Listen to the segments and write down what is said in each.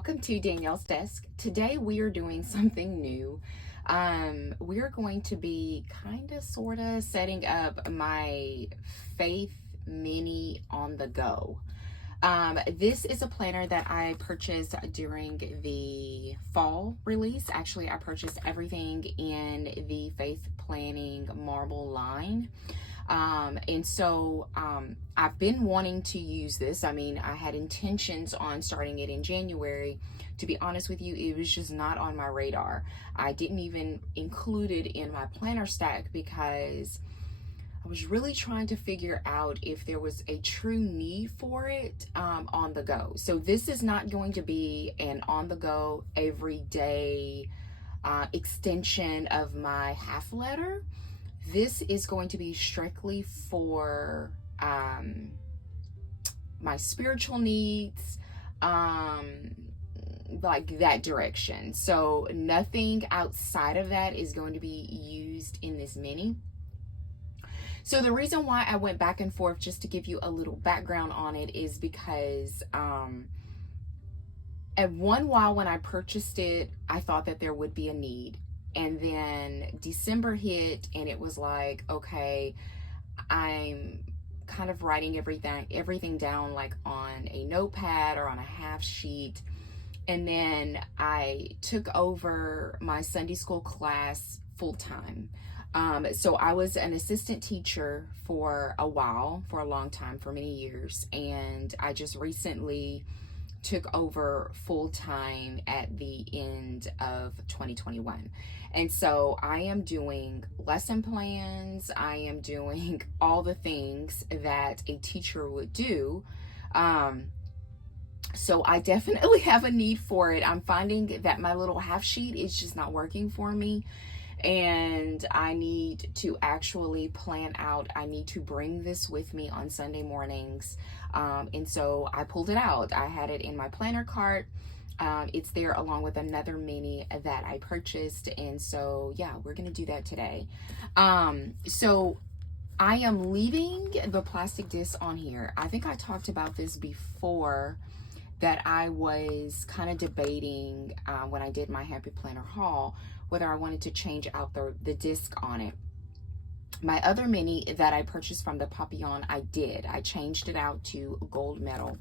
welcome to Danielle's Desk. Today we are doing something new. We are going to be sort of setting up my Faith Mini on the go. This is a planner that I purchased during the fall release. Actually, I purchased everything in the Faith Planning Marble line. I've been wanting to use this. I mean, I had intentions on starting it in January. To be honest with you, it was just not on my radar. I didn't even include it in my planner stack because I was really trying to figure out if there was a true need for it on the go. So this is not going to be an on the go everyday extension of my half letter. This is going to be strictly for my spiritual needs, like that direction. So nothing outside of that is going to be used in this mini. So the reason why I went back and forth, just to give you a little background on it, is because at one while when I purchased it, I thought that there would be a need. And then December hit and it was like, okay, I'm kind of writing everything down like on a notepad or on a half sheet. And then I took over my Sunday school class full time. So I was an assistant teacher for a long time, for many years. And I just recently took over full time at the end of 2021. And so I am doing lesson plans. I am doing all the things that a teacher would do. So I definitely have a need for it. I'm finding that my little half sheet is just not working for me. And I need to actually plan out. I need to bring this with me on Sunday mornings. And so I pulled it out. I had it in my planner cart. It's there along with another mini that I purchased. And so, yeah, we're going to do that today. So I am leaving the plastic disc on here. I think I talked about this before, that I was kind of debating when I did my Happy Planner haul, whether I wanted to change out the disc on it. My other mini that I purchased from the Papillon, I did. I changed it out to gold metal.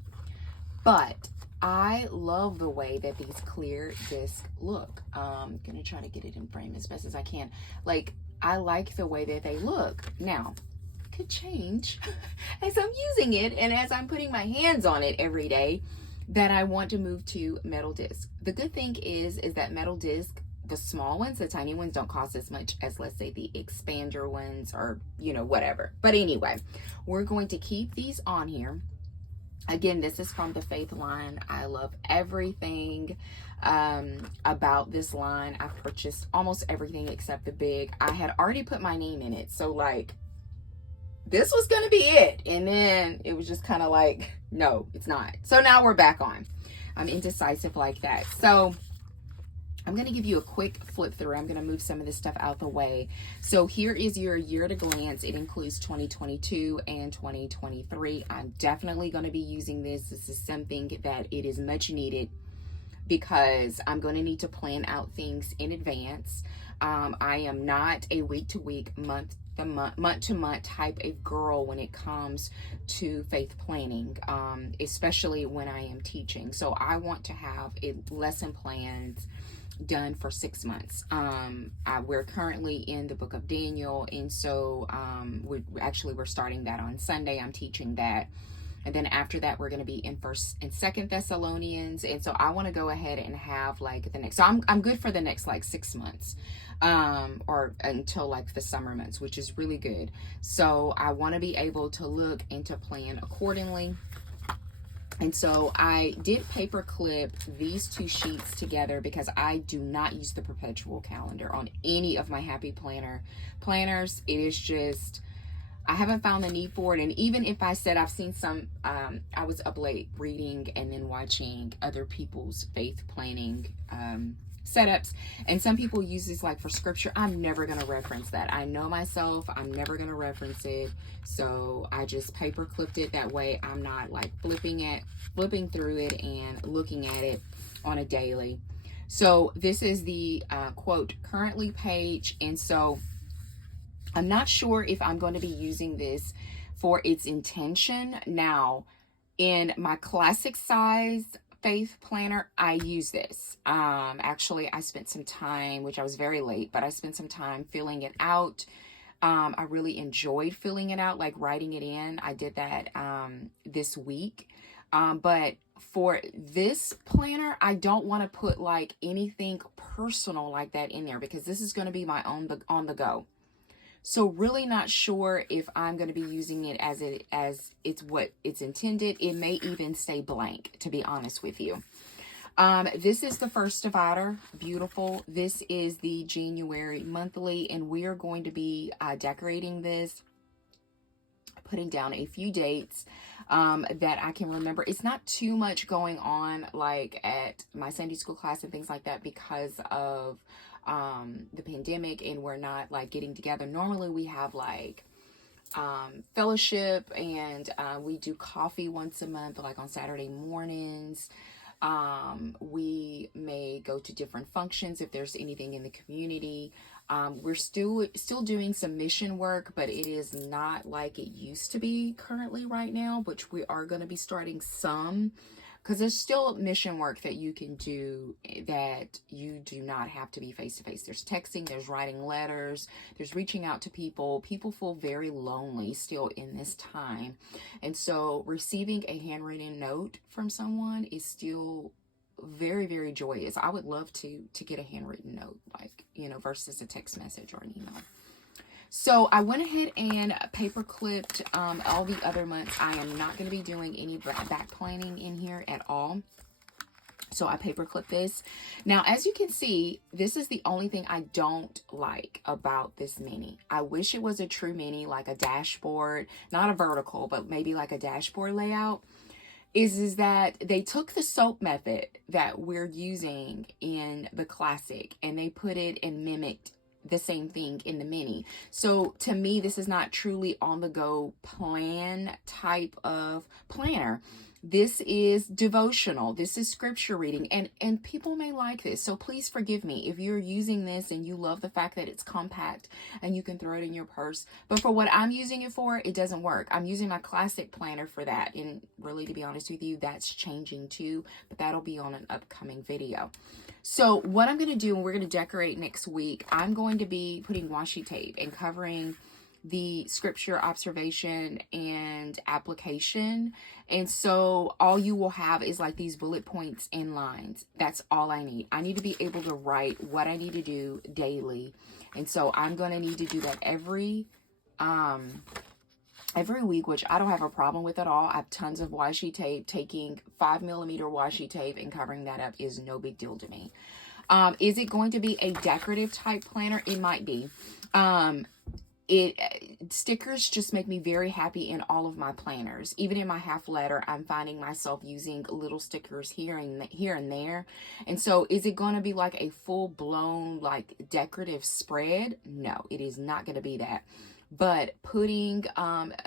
But I love the way that these clear discs look. I'm gonna try to get it in frame as best as I can. Like, I like the way that they look. Now, it could change as I'm using it and as I'm putting my hands on it every day, that I want to move to metal disc. The good thing is that metal disc, the small ones, the tiny ones, don't cost as much as, let's say, the expander ones, or, you know, whatever. But anyway, we're going to keep these on here. Again, this is from the Faith line. I love everything about this line. I've purchased almost everything except the big. I had already put my name in it, so like, this was gonna be it. And then it was just kind of like, no, it's not. So now we're back on. I'm indecisive like that. So I'm going to give you a quick flip through. I'm going to move some of this stuff out the way. So here is your year at a glance. It includes 2022 and 2023. I'm definitely going to be using this. This is something that it is much needed because I'm going to need to plan out things in advance. I am not a week-to-week, month-to-month type of girl when it comes to faith planning, especially when I am teaching. So I want to have lesson plans done for 6 months. We're currently in the book of Daniel, and so we're starting that on Sunday. I'm teaching that, and then after that we're going to be in 1st and 2nd Thessalonians. And so I want to go ahead and have like the next, so I'm good for the next like 6 months, or until like the summer months, which is really good. So I want to be able to look and to plan accordingly. And so I did paper clip these 2 sheets together because I do not use the perpetual calendar on any of my Happy Planner planners. It is just, I haven't found the need for it. And even if I said, I've seen some, I was up late reading and then watching other people's faith planning setups, and some people use this like for scripture. I'm never going to reference that. I know myself, I'm never going to reference it. So I just paper clipped it. That way I'm not like flipping through it and looking at it. on a daily. So this is the quote currently page. And so I'm not sure if I'm going to be using this for its intention. Now, in my classic size faith planner, I use this. Actually, I spent some time, which I was very late, but I spent some time filling it out. I really enjoyed filling it out, like writing it in. I did that this week. But for this planner, I don't want to put like anything personal like that in there, because this is going to be my own on the go. So really not sure if I'm going to be using it as it's what it's intended. It may even stay blank, to be honest with you. This is the first divider. Beautiful. This is the January monthly, and we are going to be decorating this, putting down a few dates that I can remember. It's not too much going on like at my Sunday school class and things like that because of the pandemic, and we're not like getting together. Normally we have like fellowship, and we do coffee once a month, like on Saturday mornings. We may go to different functions if there's anything in the community. We're still doing some mission work, but it is not like it used to be currently right now, which we are going to be starting some, because there's still mission work that you can do that you do not have to be face to face. There's texting, there's writing letters, there's reaching out to people. People feel very lonely still in this time. And so receiving a handwritten note from someone is still very, very joyous. I would love to get a handwritten note, like, versus a text message or an email. So I went ahead and paper clipped all the other months. I am not going to be doing any back planning in here at all. So I paper clip this. Now, as you can see, this is the only thing I don't like about this mini. I wish it was a true mini, like a dashboard, not a vertical, but maybe like a dashboard layout. Is that they took the soap method that we're using in the classic, and they put it and mimicked the same thing in the mini. So to me, this is not truly on the go plan type of planner. This is devotional. This is scripture reading, and people may like this. So please forgive me if you're using this and you love the fact that it's compact and you can throw it in your purse. But for what I'm using it for, it doesn't work. I'm using my classic planner for that. And really, to be honest with you, that's changing too, but that'll be on an upcoming video. So what I'm going to do, and we're going to decorate next week, I'm going to be putting washi tape and covering the scripture observation and application. And so all you will have is like these bullet points and lines. That's all I need. I need to be able to write what I need to do daily. And so I'm going to need to do that every week, which I don't have a problem with at all. I have tons of washi tape. Taking 5mm washi tape and covering that up is no big deal to me. Is it going to be a decorative type planner? It might be. Stickers just make me very happy in all of my planners. Even in my half letter, I'm finding myself using little stickers here and there. And so is it going to be like a full-blown like decorative spread? No, it is not going to be that. But putting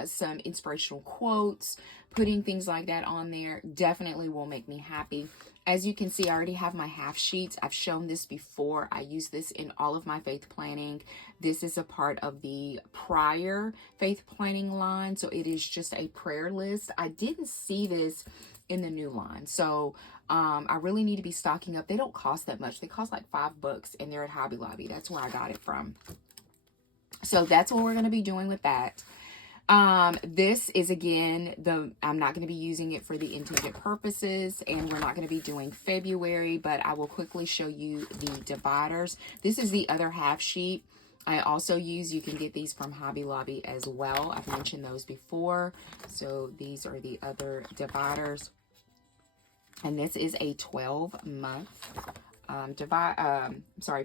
some inspirational quotes, putting things like that on there definitely will make me happy. As you can see, I already have my half sheets. I've shown this before. I use this in all of my faith planning. This is a part of the prior faith planning line. So it is just a prayer list. I didn't see this in the new line. So I really need to be stocking up. They don't cost that much. They cost like $5 and they're at Hobby Lobby. That's where I got it from. So that's what we're going to be doing with that. This is, again, I'm not going to be using it for the intended purposes, and we're not going to be doing February, but I will quickly show you the dividers. This is the other half sheet. I also use, you can get these from Hobby Lobby as well. I've mentioned those before. So these are the other dividers. And this is a 12-month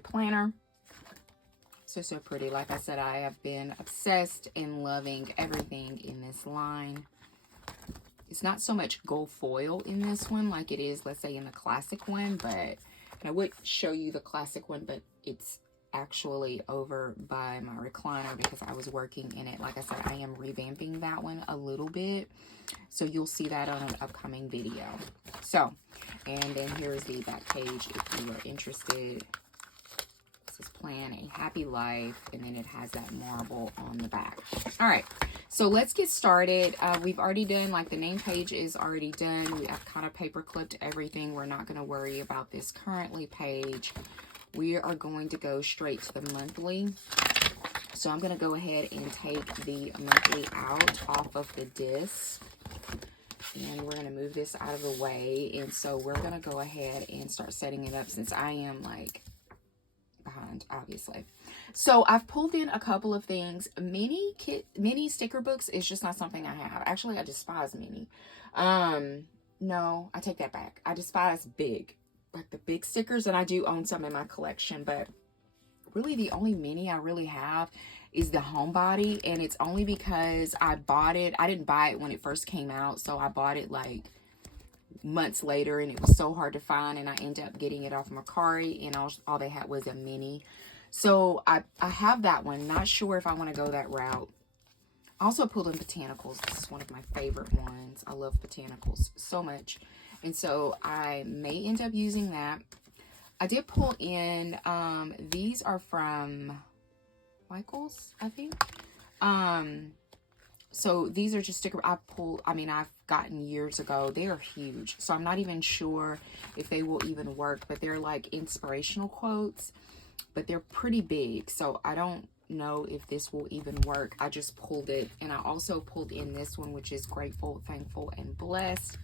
planner. So pretty. Like I said, I have been obsessed and loving everything in this line. It's not so much gold foil in this one like it is, let's say, in the classic one, but I would show you the classic one, but it's actually over by my recliner because I was working in it. Like I said, I am revamping that one a little bit. So you'll see that on an upcoming video. So, and then here's the back page if you are interested. This is Plan a Happy Life, and then it has that marble on the back. All right, so let's get started. We've already done, like, the name page is already done. I've kind of paper clipped everything. We're not going to worry about this currently page. We are going to go straight to the monthly. So I'm going to go ahead and take the monthly out off of the disc. And we're going to move this out of the way. And so we're going to go ahead and start setting it up since I am, like, behind, obviously. So I've pulled in a couple of things. Mini sticker books is just not something I have. Actually, I despise mini. No, I take that back. I despise big, like the big stickers, and I do own some in my collection, but really the only mini I really have is the Homebody, and it's only because I bought it. I didn't buy it when it first came out, so I bought it like months later, and it was so hard to find, and I ended up getting it off Mercari, and all they had was a mini. So I have that one. Not sure if I want to go that route. I also pulled in botanicals. This is one of my favorite ones. I love botanicals so much, and so I may end up using that. I did pull in, these are from Michael's, I think. So these are just sticker I've gotten years ago. They are huge. So I'm not even sure if they will even work, but they're like inspirational quotes, but they're pretty big. So I don't know if this will even work. I just pulled it, and I also pulled in this one, which is Grateful, Thankful, and Blessed.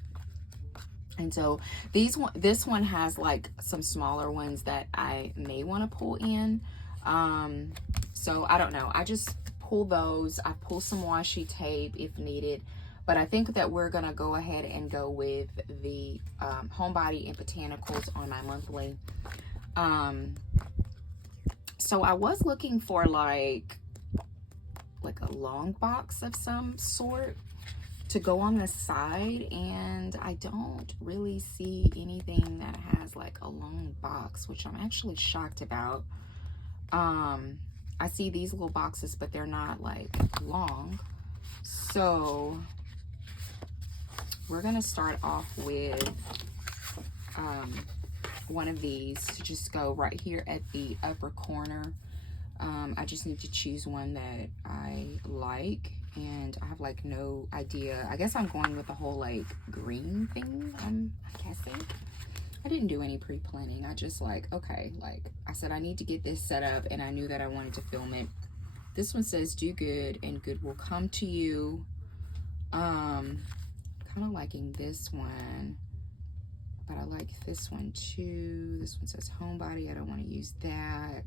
And so this one has like some smaller ones that I may want to pull in. So I don't know. I just pull those. I pull some washi tape if needed, but I think that we're gonna go ahead and go with the Homebody and botanicals on my monthly. So I was looking for like a long box of some sort to go on the side, and I don't really see anything that has like a long box, which I'm actually shocked about. I see these little boxes, but they're not like long. So we're gonna start off with one of these to just go right here at the upper corner. I just need to choose one that I like, and I have like no idea. I guess I'm going with the whole like green thing, I'm guessing. I didn't do any pre-planning. I just like, okay, like I said, I need to get this set up, and I knew that I wanted to film it. This one says, do good and good will come to you. Kind of liking this one, but I like this one too. This one says Homebody. I don't want to use that.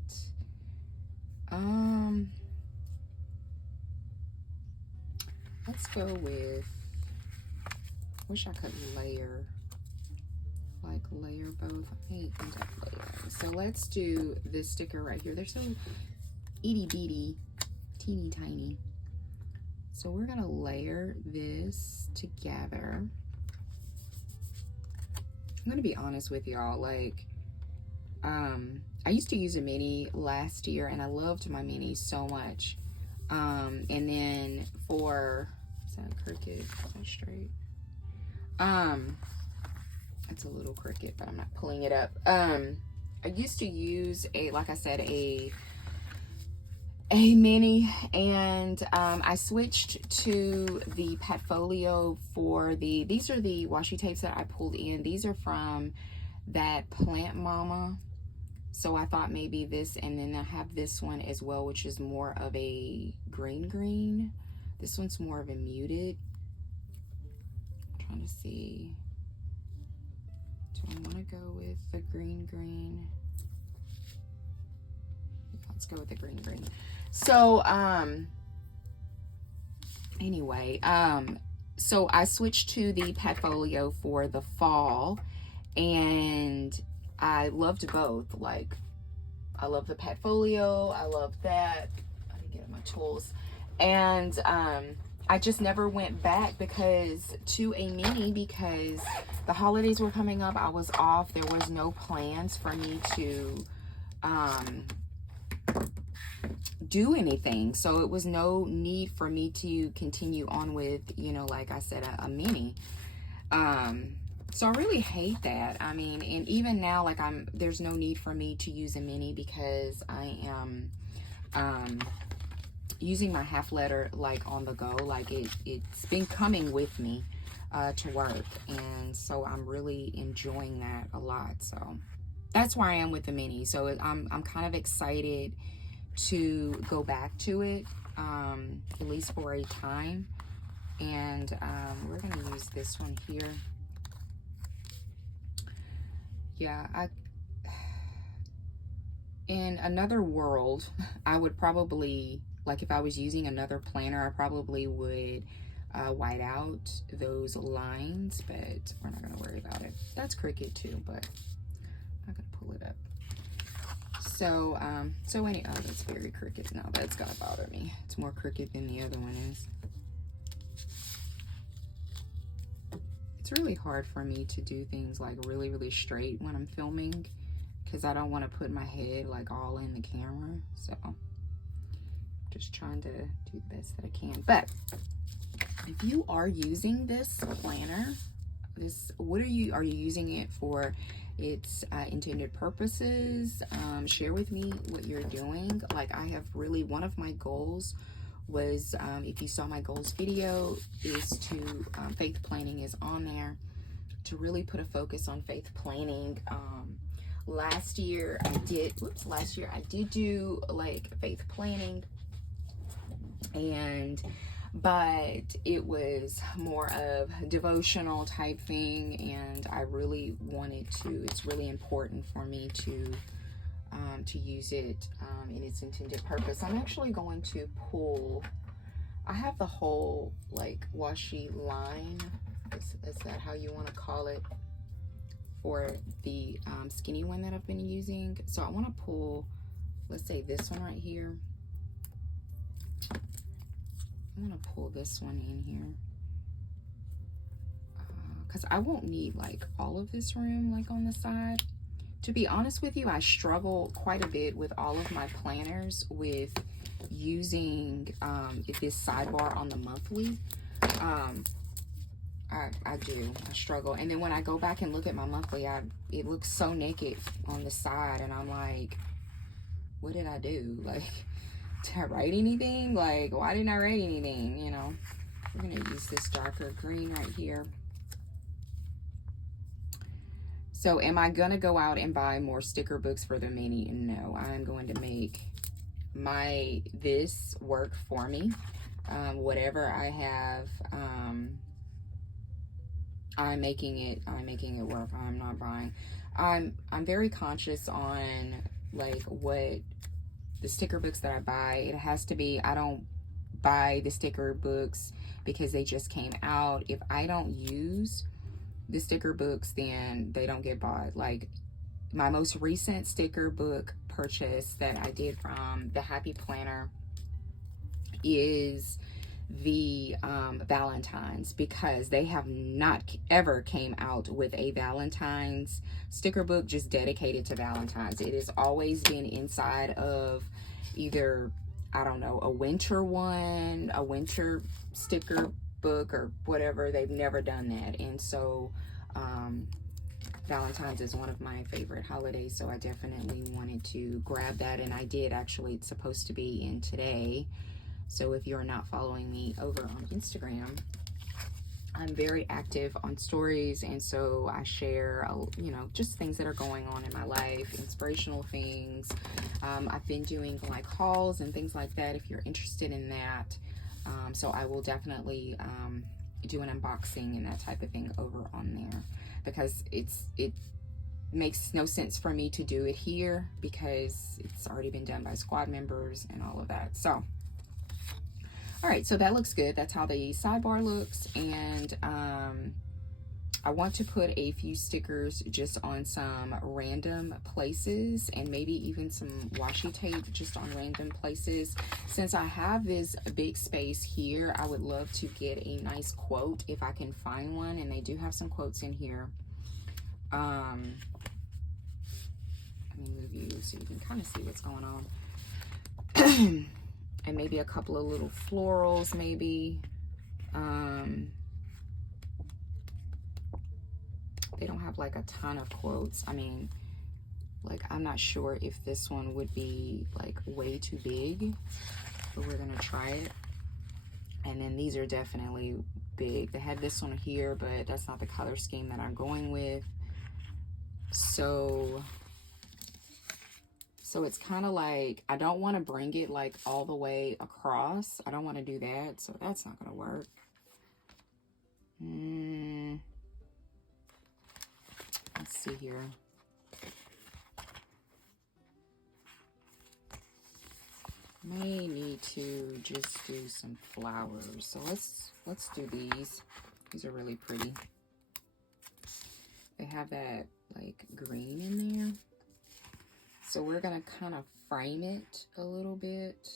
Let's go with, wish I could layer both. I may end up layering. So let's do this sticker right here. They're so itty bitty, teeny tiny. So we're gonna layer this together. I'm gonna be honest with y'all, like I used to use a mini last year, and I loved my mini so much. And then for, is that crooked? Is that straight? It's a little crooked, but I'm not pulling it up. I used to use like I said, a mini, and I switched to the Patfolio for these are the washi tapes that I pulled in. These are from that Plant Mama. So I thought maybe this, and then I have this one as well, which is more of a green. This one's more of a muted. I'm trying to see. Do I want to go with the green? Let's go with the green. So, anyway, so I switched to the Patfolio for the fall, and I loved both. Like, I love the Patfolio. I love that. I didn't get my tools. And, I just never went back to a mini because the holidays were coming up. I was off. There was no plans for me to do anything. So it was no need for me to continue on with, you know, like I said, a mini. So I really hate that. I mean, and even now, like there's no need for me to use a mini because I am using my half letter like on the go. Like it's been coming with me to work, and so I'm really enjoying that a lot. So that's where I am with the mini. So I'm kind of excited to go back to it, at least for a time. And we're gonna use this one here. Yeah, in another world, I would probably, like if I was using another planner, I probably would white out those lines, but we're not gonna worry about it. That's Cricut too, but I'm not gonna pull it up. So, that's very Cricut now. That's gonna bother me. It's more Cricut than the other one is. It's really hard for me to do things like really, really straight when I'm filming because I don't want to put my head like all in the camera. So, just trying to do the best that I can. But if you are using this planner, what are you using it for? Its intended purposes. Share with me what you're doing. Like I have really, one of my goals was, if you saw my goals video, is to, faith planning is on there, to really put a focus on faith planning. Last year I did do like faith planning, but it was more of devotional type thing, and I really wanted to, it's really important for me to use it in its intended purpose. I'm actually going to pull, I have the whole like washi line, is that how you want to call it, for the skinny one that I've been using. So I want to pull, let's say this one right here. I'm gonna pull this one in here because I won't need like all of this room like on the side. To be honest with you, I struggle quite a bit with all of my planners with using this sidebar on the monthly. I struggle, and then when I go back and look at my monthly, it looks so naked on the side, and I'm like, what did I do? Like, did I write anything? Like, why didn't I write anything? You know, we're gonna use this darker green right here. So am I gonna go out and buy more sticker books for the mini? No, I'm going to make this work for me. Whatever I have, I'm making it work. I'm not buying. I'm very conscious on like what the sticker books that I buy. It has to be, I don't buy the sticker books because they just came out. If I don't use the sticker books, then they don't get bought. Like my most recent sticker book purchase that I did from the Happy Planner is the Valentine's, because they have not ever came out with a Valentine's sticker book just dedicated to Valentine's. It has always been inside of either, I don't know, a winter one, a winter sticker book or whatever. They've never done that. And so Valentine's is one of my favorite holidays, so I definitely wanted to grab that, and I did actually. It's supposed to be in today. So if you're not following me over on Instagram, I'm very active on stories, and so I share, you know, just things that are going on in my life, inspirational things. I've been doing like hauls and things like that if you're interested in that. So I will definitely do an unboxing and that type of thing over on there, because it makes no sense for me to do it here because it's already been done by squad members and all of that. So all right, so that looks good. That's how the sidebar looks. And I want to put a few stickers just on some random places, and maybe even some washi tape just on random places. Since I have this big space here, I would love to get a nice quote if I can find one, and they do have some quotes in here. Let me move you so you can kind of see what's going on. And maybe a couple of little florals, maybe. They don't have like a ton of quotes. I mean, like, I'm not sure if this one would be like way too big, but we're gonna try it. And then these are definitely big. They had this one here, but that's not the color scheme that I'm going with. So it's kind of like, I don't want to bring it like all the way across. I don't want to do that, so that's not gonna work. Let's see here. May need to just do some flowers. So let's do these. These are really pretty. They have that like green in there. So we're gonna kind of frame it a little bit.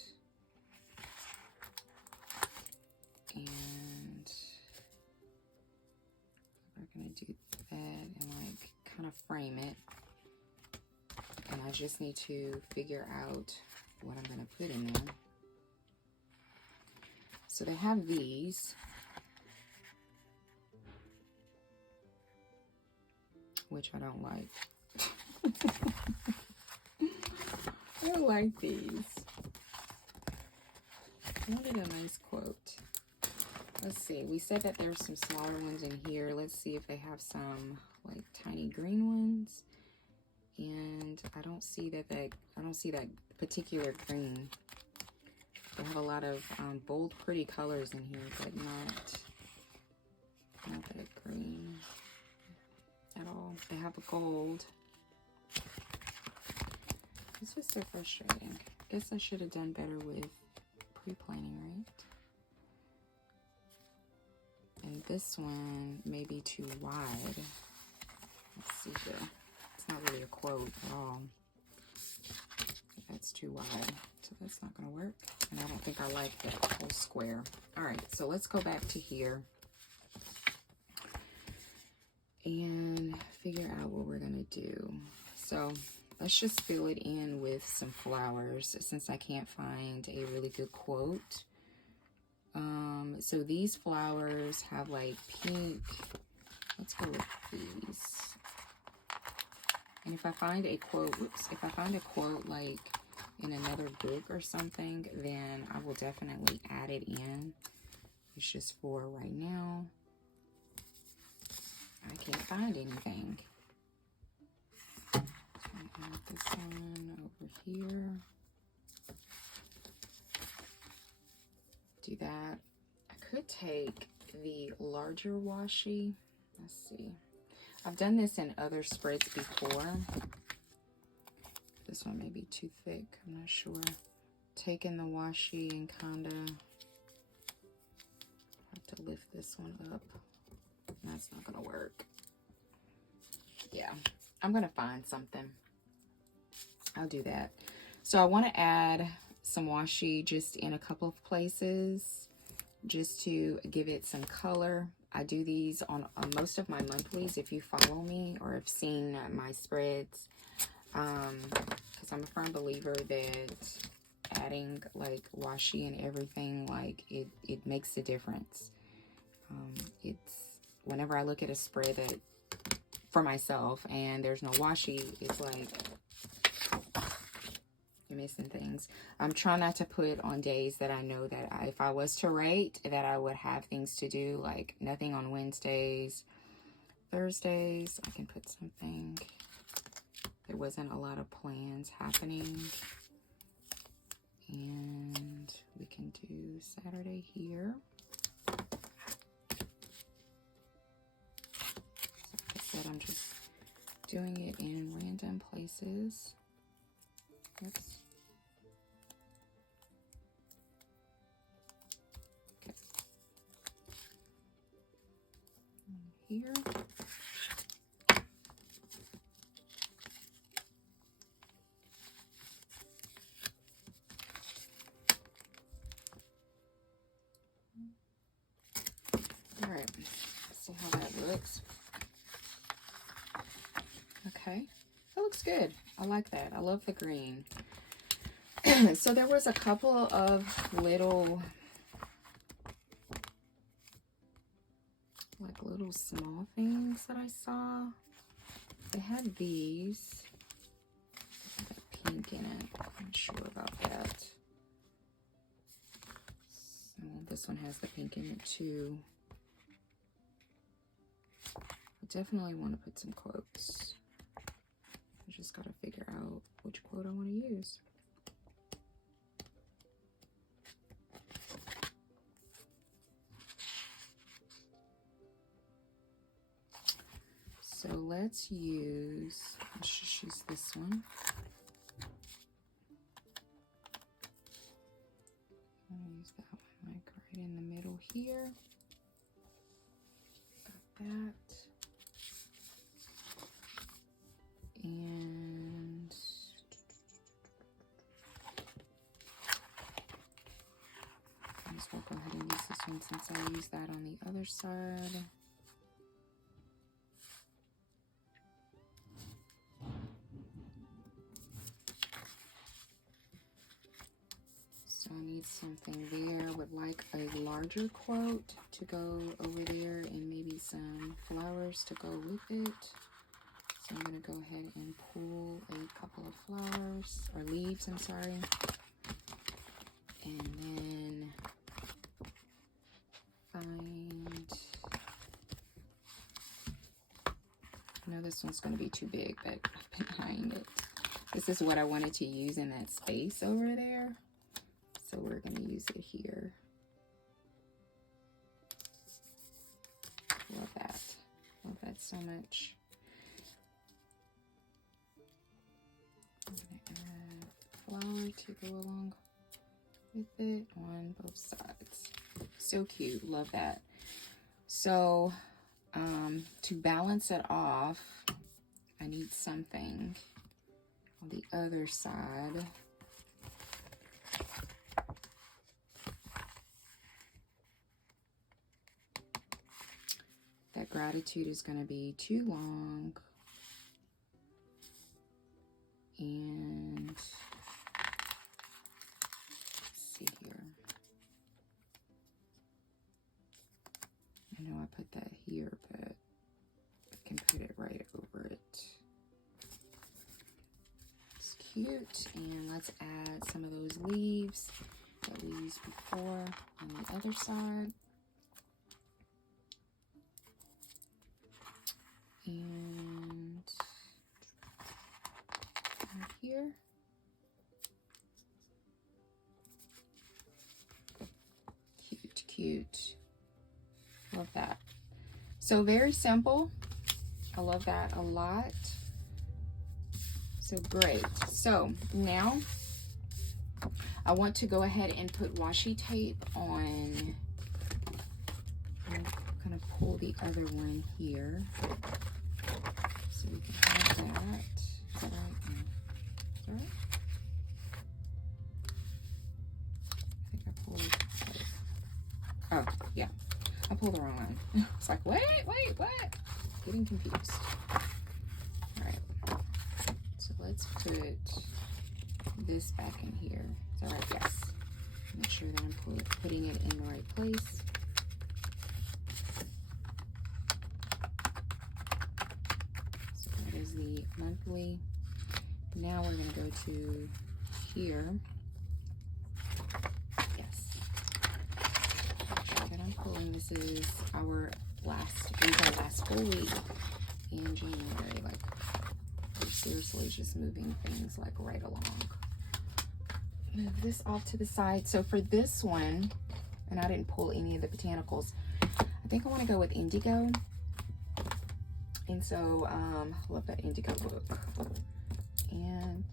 And we're gonna do that and like kind of frame it. And I just need to figure out what I'm gonna put in there. So they have these, which I don't like. I don't like these. I wanted a nice quote. Let's see. We said that there's some smaller ones in here. Let's see if they have some like tiny green ones. And I don't see that particular green. They have a lot of bold, pretty colors in here, but not that green at all. They have a gold. This is so frustrating. Guess I should have done better with pre-planning, right? And this one may be too wide. Let's see here. It's not really a quote at all. That's too wide, so that's not gonna work. And I don't think I like that whole square. All right, so let's go back to here and figure out what we're gonna do. So let's just fill it in with some flowers since I can't find a really good quote. So these flowers have like pink. Let's go with these. And if I find a quote, if I find a quote like in another book or something, then I will definitely add it in. It's just for right now. I can't find anything. Add this one over here. Do that. I could take the larger washi. Let's see. I've done this in other spreads before. This one may be too thick. I'm not sure. Taking the washi and kind of have to lift this one up. That's not going to work. Yeah, I'm going to find something. I'll do that. So I want to add some washi just in a couple of places just to give it some color. I do these on most of my monthlies if you follow me or have seen my spreads, because I'm a firm believer that adding like washi and everything, like it makes a difference. It's whenever I look at a spread that for myself and there's no washi, it's like you're missing things. I'm trying not to put on days that I know that if I was to rate, that I would have things to do, like nothing on Wednesdays. Thursdays, I can put something. There wasn't a lot of plans happening. And we can do Saturday here. So like I said, I'm just doing it in random places. Oops. Okay. Here. All right, let's see how that looks. Okay, that looks good. I like that. I love the green. So there was a couple of little, like little small things that I saw. They had these. Pink in it. I'm not sure about that. So this one has the pink in it too. I definitely want to put some quotes. I just got to figure out which quote I want to use. So let's just use this one. I'll use that one like right in the middle here. Got that. And I just will go ahead and use this one since I used that on the other side. So I need something there with like a larger quote to go over there and maybe some flowers to go with it. So I'm going to go ahead and pull a couple of flowers, or leaves, I'm sorry. And then find, I know this one's going to be too big, but I've been eyeing it. This is what I wanted to use in that space over there. So we're going to use it here. Love that. Love that so much. I'm going to add flower to go along with it on both sides. So cute. Love that. So to balance it off, I need something on the other side. That gratitude is going to be too long. And let's see here. I know I put that here, but I can put it right over it. It's cute. And let's add some of those leaves that we used before on the other side. And right here. Cute, cute. Love that. So very simple. I love that a lot. So great. So now I want to go ahead and put washi tape on. I'm going to pull the other one here. So we can have that. Is that right? Is that right? I think I pulled. Oh, yeah. I pulled the wrong one. It's like, wait, what? Getting confused. All right. So let's put this back in here. Is that right? Yes. Make sure that I'm putting it in the right place. So that is the monthly. Now we're going to go to here. Yes. Make sure that I'm pulling. This is our last full week in January. Like, we're seriously just moving things like right along. Move this off to the side. So for this one, and I didn't pull any of the botanicals, I think I want to go with indigo. And so, love that indigo look. And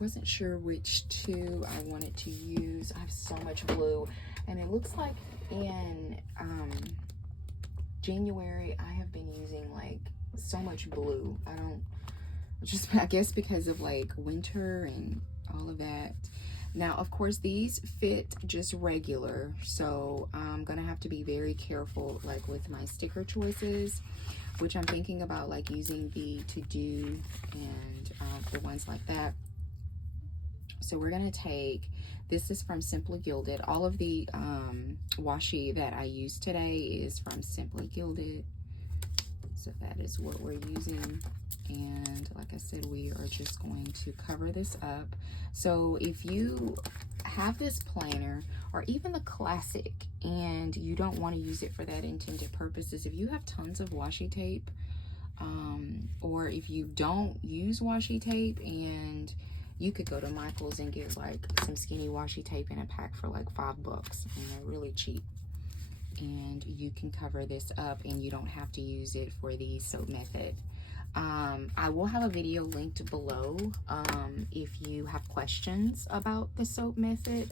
wasn't sure which two I wanted to use. I have so much blue, and it looks like in January I have been using like so much blue. I guess because of like winter and all of that. Now, of course, these fit just regular, so I'm gonna have to be very careful like with my sticker choices, which I'm thinking about like using the to do and the ones like that. So we're going to take, this is from Simply Gilded. All of the washi that I used today is from Simply Gilded. So that is what we're using. And like I said, we are just going to cover this up. So if you have this planner or even the classic and you don't want to use it for that intended purposes, if you have tons of washi tape, or if you don't use washi tape, and you could go to Michael's and get like some skinny washi tape in a pack for like $5, and they're really cheap. And you can cover this up and you don't have to use it for the soap method. I will have a video linked below if you have questions about the soap method.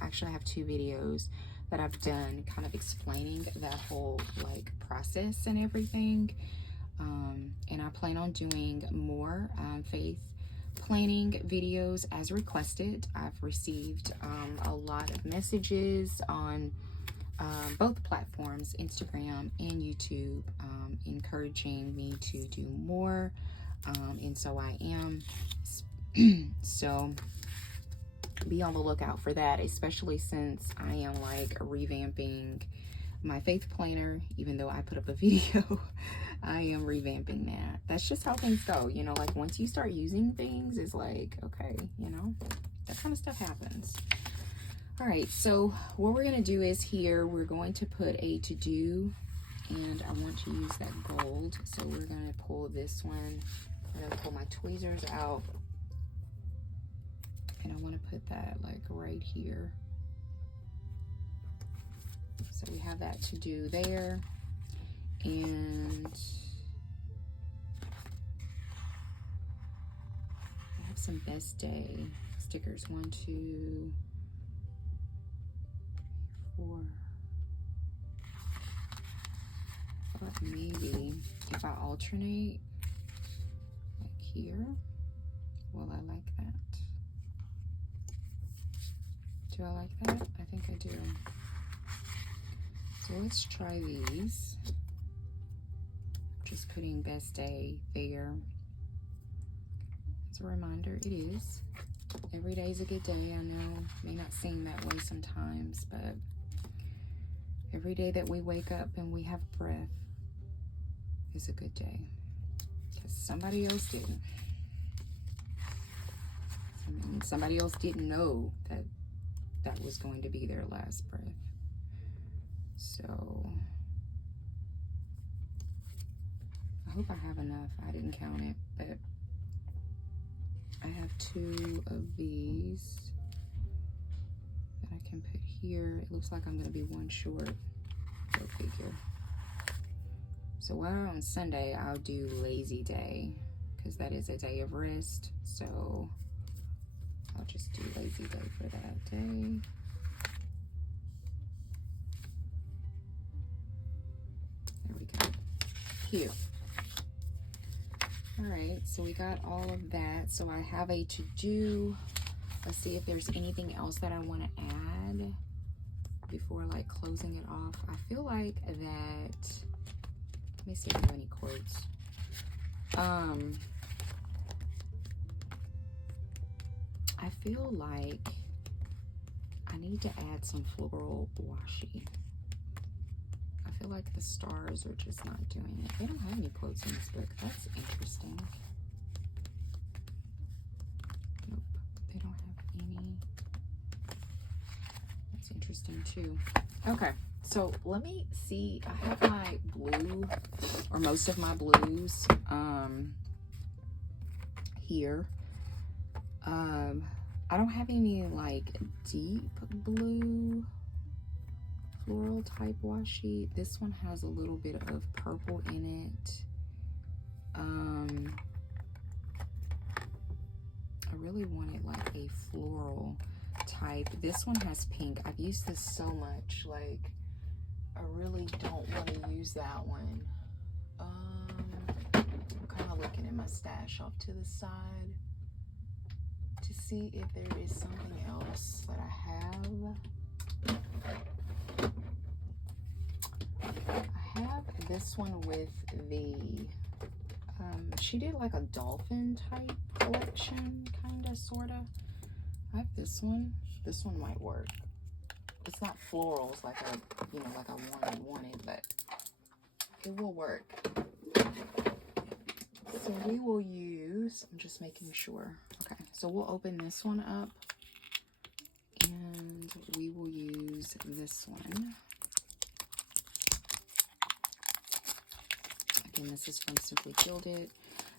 Actually, I have 2 videos that I've done kind of explaining that whole like process and everything. And I plan on doing more faith planning videos as requested. I've received a lot of messages on both platforms, Instagram and YouTube, encouraging me to do more, and so I am. So be on the lookout for that, especially since I am like revamping my faith planner. Even though I put up a video, I am revamping that. That's just how things go, you know, like once you start using things, it's like, okay, you know, that kind of stuff happens. All right, so what we're going to do is here, we're going to put a to-do, and I want to use that gold. So we're going to pull this one. I'm going to pull my tweezers out, and I want to put that like right here. So we have that to-do there, and I have some best day stickers. 1, 2, 4. But maybe if I alternate like here, will I like that? Do I like that? I think I do. So let's try these. Just putting best day there. As a reminder, it is. Every day is a good day. I know it may not seem that way sometimes, but every day that we wake up and we have breath is a good day, because somebody else didn't. I mean, somebody else didn't know that that was going to be their last breath. So I hope I have enough. I didn't count it, but I have 2 of these that I can put here. It looks like I'm going to be 1 short. Go figure. So while on Sunday, I'll do lazy day, because that is a day of rest. So I'll just do lazy day for that day. There we go. Cute. All right, so we got all of that. So I have a to-do. Let's see if there's anything else that I want to add before like closing it off. I feel like that, let me see if I have any quotes. I feel like I need to add some floral washi. I feel like the stars are just not doing it. They don't have any quotes in this book. That's interesting. Nope, they don't have any. That's interesting too. Okay, so let me see. I have my blue, or most of my blues, here. I don't have any like deep blue floral type washi. This one has a little bit of purple in it. I really wanted like a floral type. This one has pink. I've used this so much, like I really don't want to use that one. I'm kind of looking at my stash off to the side to see if there is something else that I have. I have this one with the, she did like a dolphin type collection, kind of, sort of. I have this one. This one might work. It's not florals like I, you know, like I wanted, but it will work. So we will use, I'm just making sure. Okay, so we'll open this one up and we will use this one. Again, this is from Simply Gilded.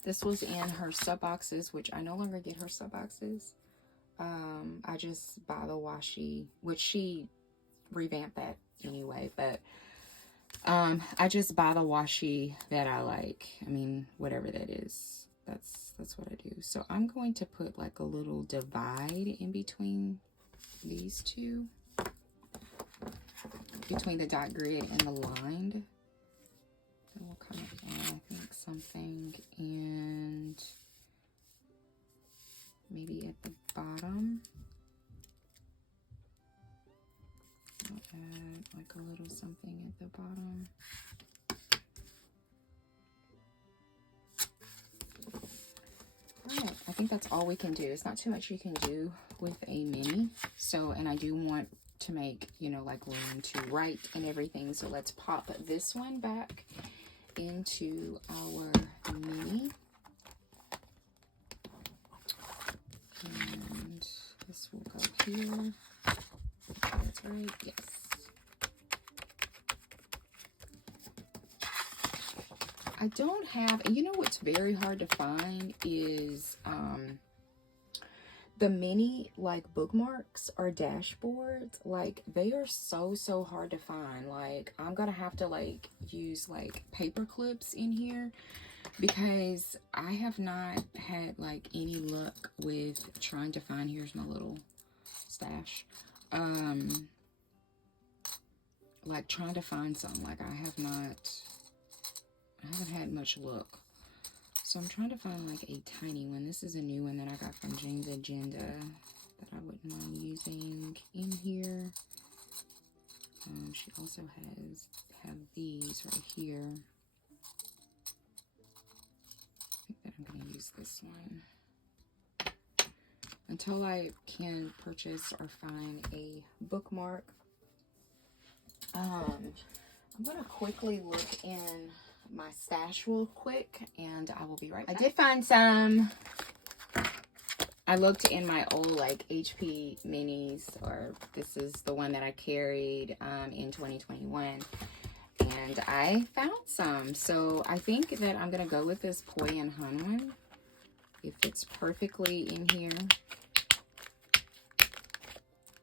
This was in her sub boxes, which I no longer get her sub boxes. I just buy the washi, which she revamped that anyway, but I just buy the washi that I like. I mean, whatever that is, that's what I do. So I'm going to put like a little divide in between these two, between the dot grid and the lined. And we'll kind of add, I think, something, and maybe at the bottom I'll add like a little something at the bottom. Alright, I think that's all we can do. It's not too much you can do with a mini. So, and I do want to make, you know, like room to write and everything. So let's pop this one back into our mini. And this will go here. That's right, yes. I don't have, and you know what's very hard to find is the mini like bookmarks or dashboards. Like they are so hard to find. Like I'm gonna have to like use like paper clips in here because I have not had like any luck with trying to find, here's my little stash, like trying to find some. Like I haven't had much luck. So I'm trying to find like a tiny one. This is a new one that I got from Jane's Agenda that I wouldn't mind using in here. She also have these right here. I think that I'm going to use this one until I can purchase or find a bookmark. I'm going to quickly look in my stash real quick and I will be right back. I did find some. I looked in my old like HP minis, or this is the one that I carried in 2021, and I found some. So I think that I'm gonna go with this Poi and Hun one. It fits perfectly in here.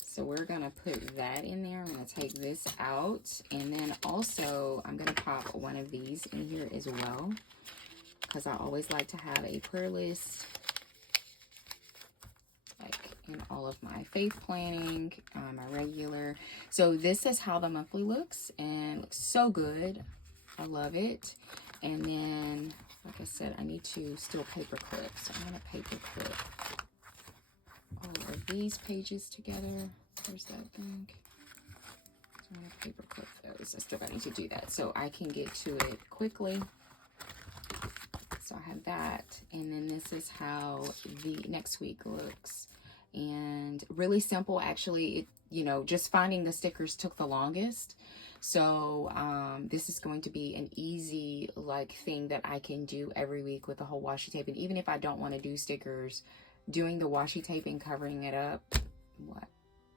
So we're gonna put that in there. I'm gonna take this out, and then also I'm gonna pop one of these in here as well, because I always like to have a prayer list, like in all of my faith planning, my regular. So this is how the monthly looks, and looks so good. I love it. And then, like I said, I need to still paper clip, so I'm gonna paper clip all of these pages together. There's that thing. So I'm going to paper clip those. I still got to do that so I can get to it quickly. So I have that. And then this is how the next week looks. And really simple, actually. It, you know, just finding the stickers took the longest. So this is going to be an easy like thing that I can do every week with the whole washi tape. And even if I don't want to do stickers, doing the washi tape and covering it up,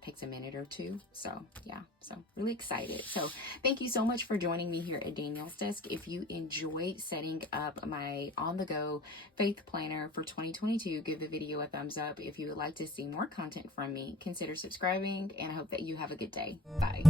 takes a minute or two. So yeah, so really excited. So thank you so much for joining me here at Danielle's Desk. If you enjoyed setting up my on-the-go faith planner for 2022, give the video a thumbs up. If you would like to see more content from me, consider subscribing, and I hope that you have a good day. Bye.